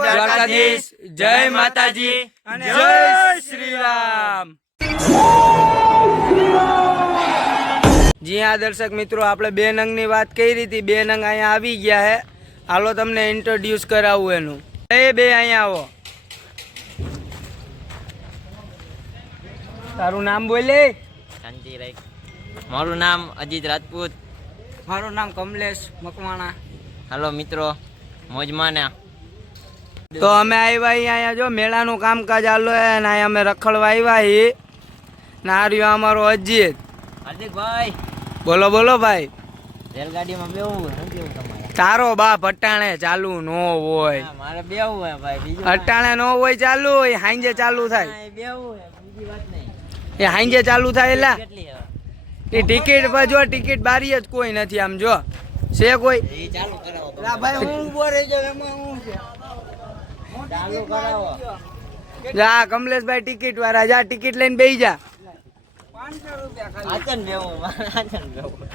દ્વારકાધીશ, જય માતાજી અને જય શ્રી રામ। જી હા દર્શક મિત્રો, આપણે બે નંગની વાત કરી હતી, બે નંગ અહીંયા આવી ગયા હે। હાલો તમને ઇન્ટ્રોડ્યુસ કરાવું એનું। એ બે અહીંયા આવો। તારું નામ બોલે? શાંતિ રાખ। મારું નામ અજીત રાજપૂત। મારું નામ કમલેશ મકવાણા। હાલો મિત્રો, મોજમાં ને? તો અમે આવ્યા અહીંયા જો મેળાનું કામકાજ ચાલુ હે ને અહીંયા અમે રખડવા આવ્યા હી ને આ રહ્યો અમારો અજીત। હાર્દિકભાઈ બોલો બોલો ભાઈ। રેલગાડીમાં બેવું શું કેવું તમારે? તારો બાપ અટાણે ચાલુ નો હોય, મારે બેવું હે ભાઈ, બીજું અટાણે નો હોય ચાલુ, એ હાંજે ચાલુ થાય, બેવું હે, બીજી વાત નહીં। એ હાંજે ચાલુ થાય એટલે કેટલી હે? એ ટિકિટ પર જો ટિકિટ બારી જ કોઈ નથી, આમ જો છે કોઈ? એ ચાલુ કરાવો ભાઈ હું ઉભો રહી જાવ, એમાં હું છે? ચાલુ કરાવો। જા કમલેશભાઈ ટિકિટ વાળા, જા ટિકિટ લઈને બેસી જા। આચન બેવું, આચન બેવું।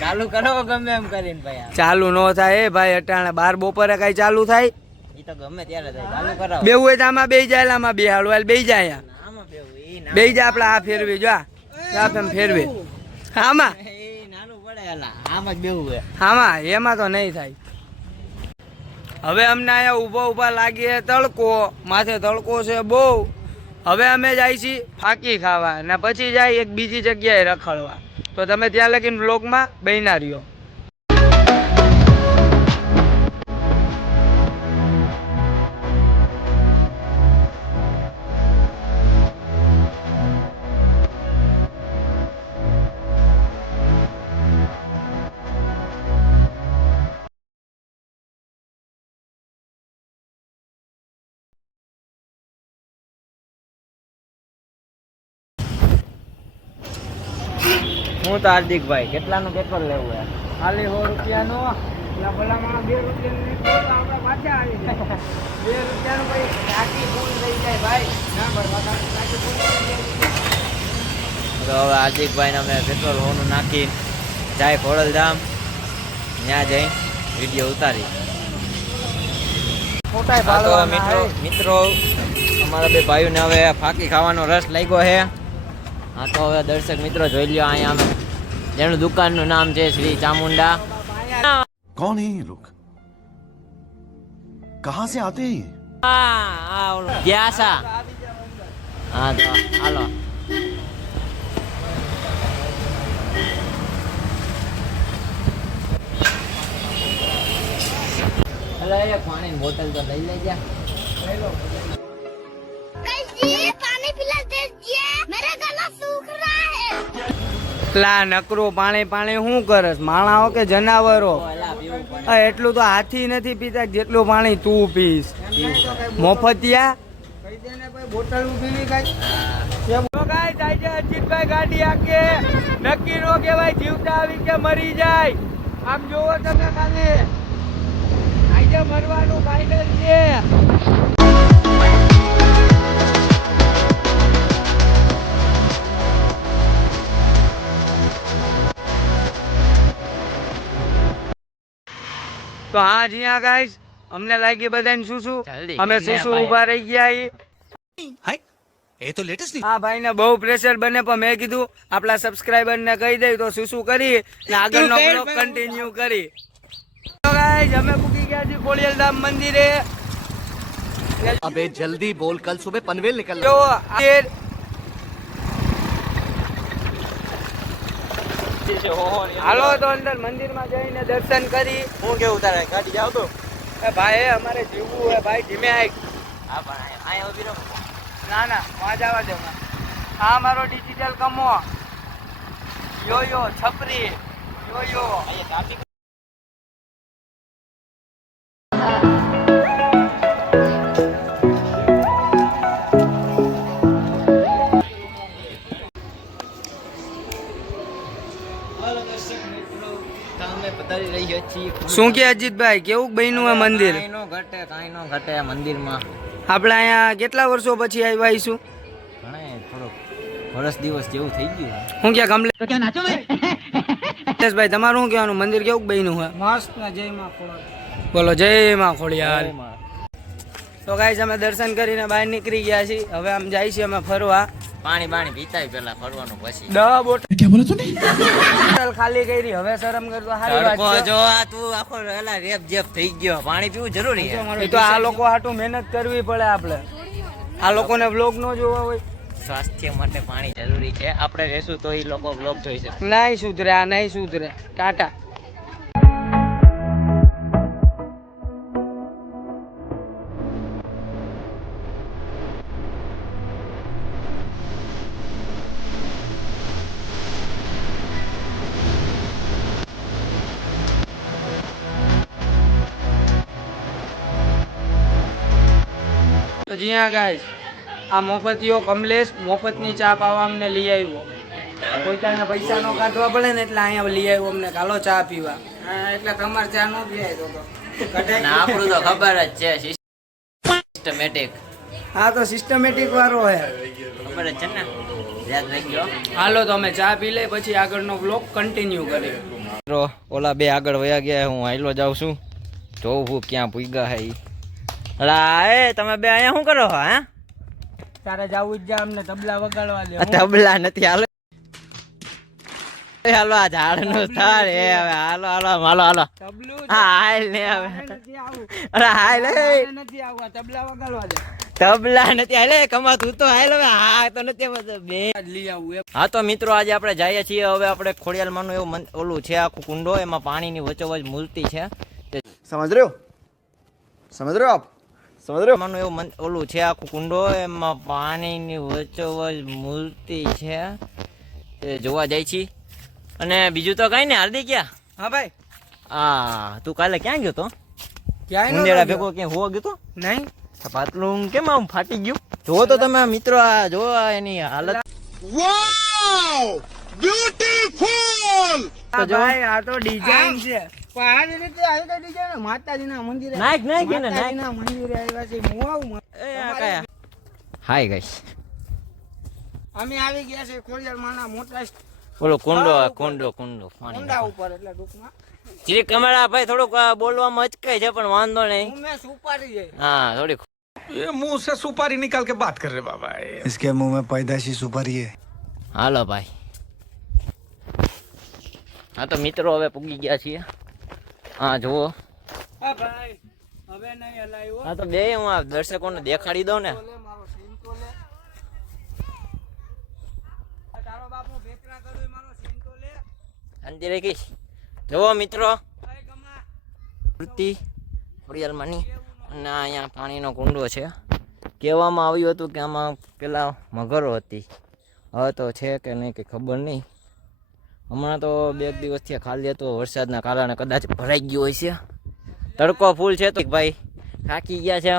ચાલુ કરાવો ગમે એમ કરીને ભાઈ। ચાલુ નો થાય એ ભાઈ, અટાણે બાર બપોરે કઈ ચાલુ થાય? એ તો ગમે ત્યારે થાય, ચાલુ કરાવો। બેવું હોય તો આમાં બેસી જાય, આમાં બે હાલ બેસી જાય, આમાં બેવું એ બેસી જા, આપડે આ ફેરવી જો, એમ ફેરવી આમાં, નાનું પડે એલા, આમાં જ બેવું હે। આમાં એમાં તો નહીં થાય। હવે અમને અહીંયા ઊભા ઊભા લાગીએ તડકો, માથે તડકો છે બહુ। હવે અમે જાય છીએ ફાકી ખાવા ને પછી જાય એક બીજી જગ્યાએ રખડવા। તો તમે ત્યાં લગીને વ્લોગમાં બન્યા રહ્યો। હું તો હાર્દિકભાઈ, કેટલાનું પેપર લેવું હે? ખાલી 100 રૂપિયાનો, ભલા માણસ 2 રૂપિયાનું આપણે પાછા આવી જાય। 2 રૂપિયાનું ભાઈ ટાંકી ફૂલ થઈ જાય ભાઈ, ના ભરવા ટાંકી ફૂલ થઈ જાય। તો હવે હાર્દિકભાઈને અમે પેટ્રોલ હોનું નાખી જાય ખોડલધામ, ત્યાં જઈ વિડીયો ઉતારી। મિત્રો અમારા બે ભાઈઓને હવે ફાકી ખાવાનો રસ લાગ્યો છે। હા તો હવે દર્શક મિત્રો જોઈ લ્યો, અહીંયા અમે જેનું દુકાનનું નામ છે શ્રી ચામુંડા। कौन है ये लोग? कहां से आते हैं? ગ્યાસા। હા તો હાલો। અરે પાણીની બોટલ તો લઈ લેજા। पानी पिला दीजिए, मेरा गला सूख रहा है। લા નકરો પાણી પાણી શું કરસ? માણાઓ કે જનાવરો? એટલું તો હાથી નથી પીતા જેટલું પાણી તું પીસ, મોફતિયા। અજીતભાઈ ગાડી આકે નક્કી નો કેવાય, જીવતા આવી કે મરી જાય। આમ જોવો તમે ખાલી, આજે મરવાનું ફાઇનલ છે। તો હા જી હા ગાઈસ, અમને લાગી બધાને શું અમે શું ઉભા રહી ગયા એ तो लेटेस्ट હા ભાઈ ને બહુ પ્રેશર બને, પણ મેં કીધું આપણા સબસ્ક્રાઇબર ને કહી દઈ તો શું કરી ને આગળનો બ્લોગ કન્ટિન્યુ કરી। તો ગાઈસ અમે પૂકી ગયા છીએ ખોડિયારધામ મંદિરે। अबे जल्दी बोल, कल सुबह पनवेल निकलना। જો હાલો તો અંદર મંદિરમાં જઈને દર્શન કરી। હું કેવું તારે ગાડી જાવ તો? એ ભાઈ અમારે જીવવું હે ભાઈ, ધીમે આય। હા પણ અહીંયા ઉભી રહો। ના ના માં જવા દે। હા મારો ડિજિટલ કમો યો છપરી યો અહીંયા ટ્રાફિક શું કે અજીતભાઈ કેવું બન્યું હે મંદિર? કાંઈ નો ઘટે મંદિરમાં। આપણે અહીંયા કેટલા વર્ષો પછી આવ્યા આવીશું? ઘણા થોડોક વર્ષ દિવસ જેવું થઈ ગયું। હું ક્યાં કમલેશભાઈ તમારું શું કહેવાનું, મંદિર કેવું બન્યું હે? મસ્ત ને જય માં ખોડલ। બોલો જય માં ખોડિયાર. તો ગાઈસ અમે દર્શન કરીને બહાર નીકળી ગયા છીએ. હવે આમ જાય છે અમે ફરવા. પાણી બાણી પીતાય પેલા ફરવાનું પછી 10 બોટલ ખાલી કરી. હવે શરમ કરતો સારી વાત તડકો છે. જો આ તું આખો એલા રેપ જેપ થઈ ગયો. પાણી પીવું જરૂરી છે. એ તો આ લોકો હાટું મહેનત કરવી પડે આપણે. આ લોકોને વ્લોગ નો જોવા હોય. સ્વાસ્થ્ય માટે પાણી જરૂરી છે. આપણે રહેશું તો એ લોકો બ્લોગ જોઈ શકે. નહીં સુધરે, આ નહીં સુધરે. ટાટા. તો જી હા ગાઈસ, આ મોફતીઓ કમલેશ મોફતની ચા પાવા અમને લઈ આવ્યો. કોઈ કારણે પૈસા નો કાઢવા પડે ને એટલે અહીંયા લઈ આવ્યો અમને. કાલો ચા પીવા. એટલે તમારે ચા નો પીવાય તો અને આપણું તો ખબર જ છે સિસ્ટમેટિક. હા તો સિસ્ટમેટિક વાળો હે. ખબર જ છે ને, યાદ રહી ગયો. હાલો તો અમે ચા પી લઈ પછી આગળનો વ્લોગ કન્ટિન્યુ કરીએ. ઓલા બે આગળ વયા ગયા, હું હાઈલો જાઉં છું. જોઉં ક્યાં પૂગ્યા હે ઈ. અલા એ તમે બે અહીંયા શું કરો હા? તારે જાવું જ જા, અમને તબલા વગાડવા દે. તબલા નથી, હાલો હાલો આ ઝાડનું સ્થળ હે. હવે હાલો હાલો હાલો હાલો. તબલું હા હાલ ને હવે. નથી આવું. અરે હાલ એ. નથી આવું. તબલા વગાડવા દે. તબલા નથી હાલે કમા તું તો હાલ હવે. હા તો નથી બે લઈ આવું. હા તો મિત્રો આજે આપણે જઈએ છીએ. હવે આપણે ખોડિયાલમાંનું એવું ઓલું છે આખું કુંડો, એમાં પાણીની વચ્ચોવચ મૂર્તિ છે. समझ रहे हो आप समझ रहे हो માનું એવું ઓલું છે આખું કુંડો, એમાં પાણીની વચ્ચોવચ મૂર્તિ છે. તે જોવા જાય છે. અને બીજું તો કઈ ને હાર્દિક ક્યાં? હા ભાઈ. હા તું કાલે ક્યાં ગયો તો? ક્યાંય ઉંદેડા ભેગો ક્યાં હોવા ગયો તો? નહીં. પાતળું કેમ આમ ફાટી ગયું? જો તો તમે મિત્રો આ જો એની હાલત. वाओ ब्यूटीफुल આ ભાઈ આ તો ડિઝાઇન છે. પણ આ રીતે આવી કઈ ડિઝાઇન? માતાજીના મંદિરે. નાઈક નાઈક ને નાઈક. માતાજીના મંદિરે આવ્યા છે. હું આવું. એ આ કયા? હાય ગાઈસ, અમે આવી ગયા છે ખોડિયાર માના મોટા બોલો કુંડો કુંડો કુંડો પાણી ઊંડા ઉપર. એટલે ટૂંકમાં શ્રી કમળા ભાઈ થોડુંક બોલવામાં અચકાય છે પણ વાંધો નહીં. ઉમેશ ઉપાડી જાય. હા થોડી. ये मुंह से सुपारी निकाल के बात कर रहे बाबा। इसके मुंह में पैदाशी सुपारी है હાલો ભાઈ. હા તો મિત્રો હવે પૂગી ગયા છીએ. હા જુઓ. હા ભાઈ હવે નહીં હલાયો. હા તો બે હું આ દર્શકોને દેખાડી દઉં ને. લે મારો સીન તો લે. તારો બાપુ બેકરા કરું મારો સીન તો લે. શાંતિ રાખીશ. જુઓ મિત્રો, ભાઈ ગમા. મૂર્તિ ખોડિયાલમાંની અને અહીંયા પાણીનો કુંડો છે. કહેવામાં આવ્યું હતું કે આમાં પેલા મગરો હતી. હવે તો છે કે નહીં કે ખબર નહીં. હમણાં તો 2 દિવસથી ખાલી હતો, વરસાદના કારણે કદાચ ભરાઈ ગયો હોય છે. તડકો ફૂલ છે તો ભાઈ થાકી ગયા છે.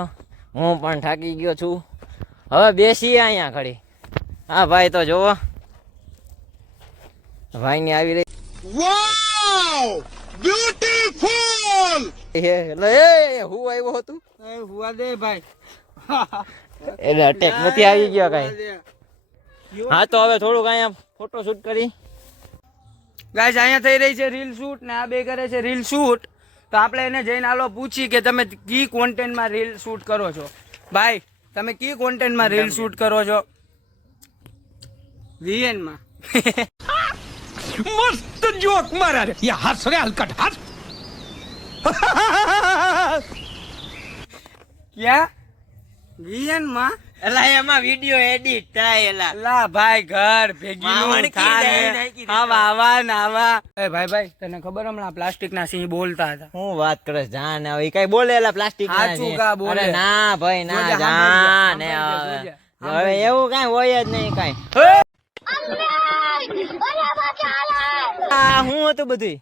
હું પણ થાકી ગયો છું. હવે બેસીએ અહીંયા ઘડી. હા ભાઈ તો જોવો ભાઈની આવી રહી. वाओ ब्यूटीफुल એટલે એ હું આવ્યો હતું એ હુવા દે ભાઈ. એટલે અટેક નથી આવી ગયો કઈ. હા તો હવે થોડુંક અહીંયા ફોટો શૂટ કરી. ગાઈસ અહીંયા થઈ રહી છે રીલ શૂટ ને આ બે કરે છે રીલ શૂટ. તો આપણે એને જઈને આલો પૂછી કે તમે કી કોન્ટેન્ટમાં રીલ શૂટ કરો છો? ભાઈ તમે કી કોન્ટેન્ટમાં રીલ શૂટ કરો છો? વીએન માં. मस्त जोक मारा रे ये हंस रे हलकट हंस ક્યાં? વીએન માં. એલા એમાં વિડિયો એડિટ થાય એલા. લા ભાઈ ઘર ભેગી માવણ કી દઈ નાખી દીધો. આવા નાવા. એ ભાઈ ભાઈ તને ખબર હમણાં પ્લાસ્ટિક ના સિંહ બોલતા હતા? હું વાત કરે જાન હવે કઈ બોલે એલા પ્લાસ્ટિક સાચું કા બોલે? અરે ના ભાઈ ના જોજે, જાન સાંભળજે, સાંભળજે, હવે એવું કઈ હોય જ નહીં કઈ. આ હું હતું બધું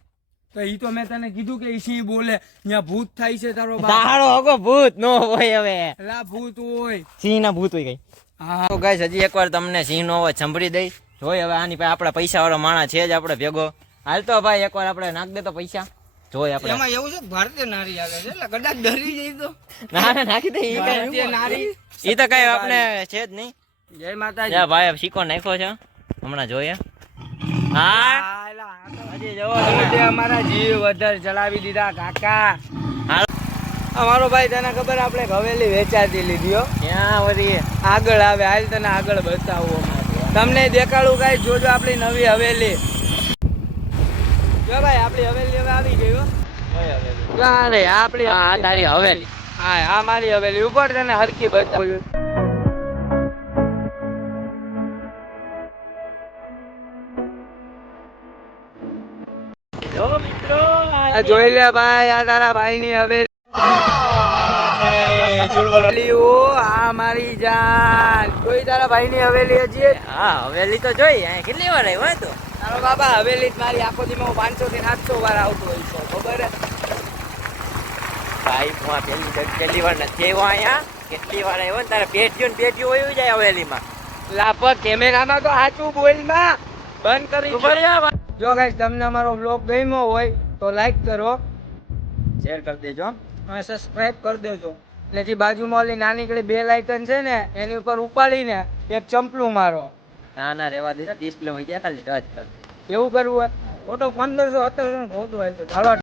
તો ઈ તો મેં તને કીધું કે ઈ સિંહ બોલે. ત્યાં ભૂત થાય છે તારો બાપ. તાળો હગો ભૂત નો હોય હવે. લા ભૂત હોય. સિંહ ના ભૂત હોય કઈ. હા તો ગાઈસ હજી એકવાર તમને સિંહ નો અવાજ સંભળી દઈ. જોઈ હવે આની પાસે આપણા પૈસા વાળો માણસ છે જ આપણે ભેગો. હાલ તો ભાઈ એકવાર આપણે નાખ દે તો પૈસા. જોઈ આપણે એમાં એવું છે કે ભારતીય નારી આવે છે એટલે કદાચ ડરી જાય તો ના ના નાખી દે. ભારતીય નારી. ઈ તો કઈ આપણે છે જ નહીં. જય માતાજી. જા ભાઈ સિક્કો નાખ્યો છે હમણાં જોઈએ. હા હા, એલા, આ તો હજી જોવો તે તમે. અમારા જીવ વધારે ચલાવી દીધા કાકા. હાલ અમારો ભાઈ તને ખબર આપણે એક હવેલી વેચાતી લીધી હો. ક્યાં વળી આગળ આવે હાલ તને આગળ બતાવો તમને દેખાડું કાંઈ જોજો આપણી નવી હવેલી. જો ભાઈ આપણી હવેલી હવે આવી ગઈ હો. અરે આપણી આ તારી હવેલી. હા આ મારી હવેલી ઉપર તને હરખી બતાવું. જો મિત્રો આ જોઈ લે ભાઈ આ તારા ભાઈની હવેલી. ઓ આ મારી જાન જોઈ તારા ભાઈની હવેલી હજી. હા હવેલી તો જોઈ અહીંયા કેટલી વાર આવ્યો હોય તો તારો બાબા હવેલી જ મારી આખો દી હું 500 થી 700 વાર આવતો હોય છે ખબર હે? ભાઈ હું આ પહેલી વાર નથી આવ્યો અહીંયા કેટલી વાર આવ્યો ને તારે પેટ્યું હોય જાય હવેલીમાં લાપા કેમેરામાં તો સાચું બોલ માં બંધ કરી તું ભરી આ વાત. જો ગાઈસ તમને અમારો બ્લોગ ગમ્યો હોય તો લાઈક કરો, શેર કરી દેજો અને સબસ્ક્રાઇબ કરી દેજો. એટલે જે બાજુમાં ઓલી નાનીકડી બેલ આઇકન છે ને એની ઉપર ઉપાડીને એક ચંપલું મારો. ના રહેવા દે ડિસ્પ્લે હોય જાય ખાલી ટચ કર એવું કરવું હોય ફોટો 1500 1700 ખોટું હોય તો ચાલો